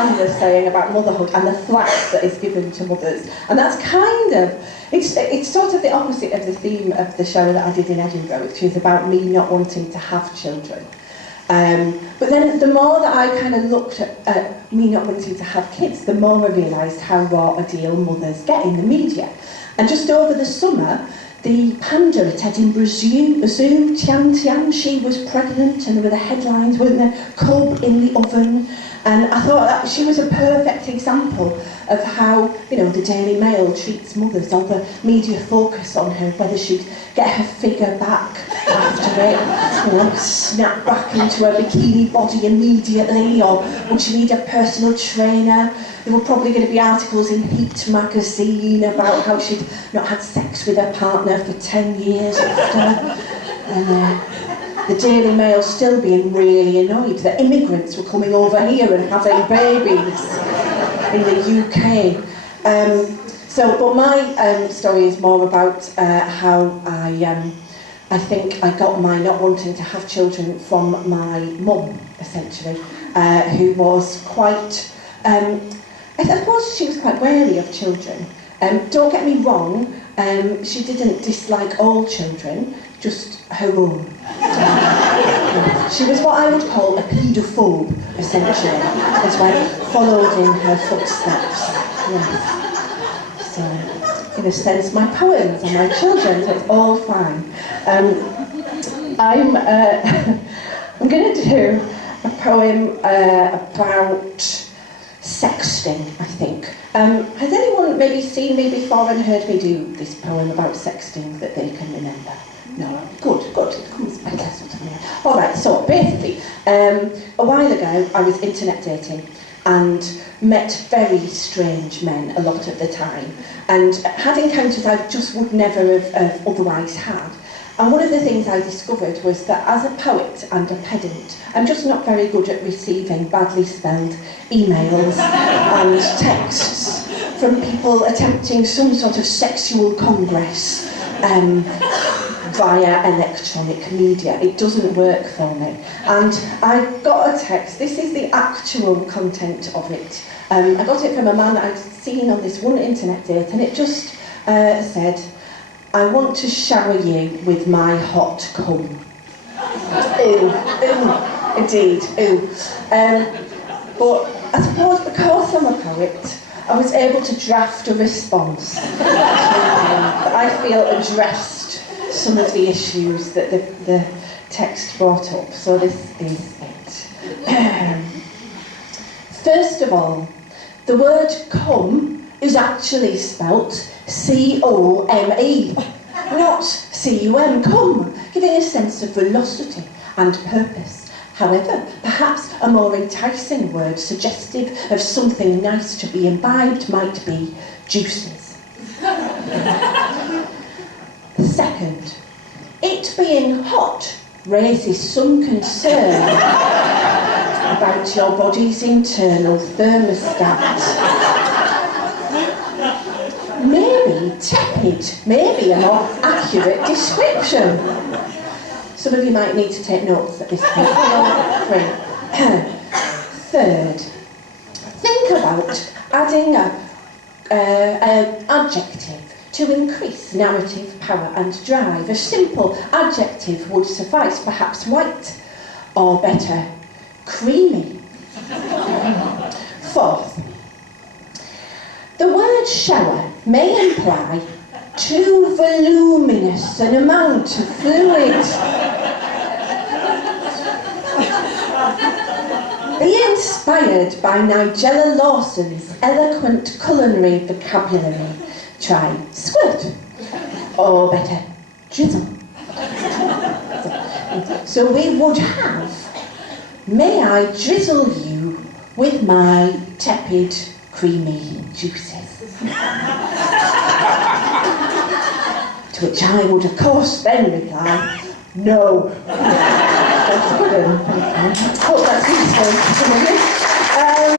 Anne was saying about motherhood and the flack that is given to mothers. And that's kind of, it's sort of the opposite of the theme of the show that I did in Edinburgh, which is about me not wanting to have children. But then the more that I kind of looked at me not wanting to have kids, the more I realised how raw a deal mothers get in the media. And just over the summer, the panda at Edinburgh Zoo, Tian Tian, she was pregnant, and there were the headlines, weren't there, cub in the oven. And I thought that she was a perfect example of how, you know, the Daily Mail treats mothers, all the media focus on her, whether she'd get her figure back after it, you know, snap back into her bikini body immediately, or would she need a personal trainer? There were probably going to be articles in Heat magazine about how she'd not had sex with her partner for 10 years after. And the Daily Mail still being really annoyed that immigrants were coming over here and having babies in the UK. But my story is more about how I think I got my not wanting to have children from my mum, essentially, who was quite, I suppose she was quite wary of children. Don't get me wrong, she didn't dislike all children, just her own. She was what I would call a paedophobe, essentially, as I followed in her footsteps. Yes. So, in a sense, my poems are my children, so it's all fine. I'm going to do a poem about sexting, I think. Has anyone maybe seen me before and heard me do this poem about sexting that they can remember? No, good, it comes better sort of. Alright, so basically, a while ago I was internet dating and met very strange men a lot of the time, and had encounters I just would never have otherwise had. And one of the things I discovered was that as a poet and a pedant, I'm just not very good at receiving badly spelled emails and texts from people attempting some sort of sexual congress via electronic media. It doesn't work for me. And I got a text, this is the actual content of it. I got it from a man I'd seen on this one internet date, and it just said, "I want to shower you with my hot cum." Ooh, indeed, ooh. But I suppose because I'm a poet, I was able to draft a response that I feel addressed some of the issues that the text brought up. So this is it. First of all, the word cum is actually spelt C-O-M-E, not C-U-M, cum, giving a sense of velocity and purpose. However, perhaps a more enticing word suggestive of something nice to be imbibed might be juices. Second, it being hot raises some concern about your body's internal thermostat. Maybe tepid, maybe a more accurate description. Some of you might need to take notes at this point. Third, think about adding an adjective to increase narrative power and drive. A simple adjective would suffice, perhaps white, or better, creamy. Fourth, the word shower may imply too voluminous an amount of fluid. Be inspired by Nigella Lawson's eloquent culinary vocabulary. Try squirt, or better, drizzle. So we would have, may I drizzle you with my tepid, creamy juices? To which I would, of course, then reply, no. That's good. Hope that's useful.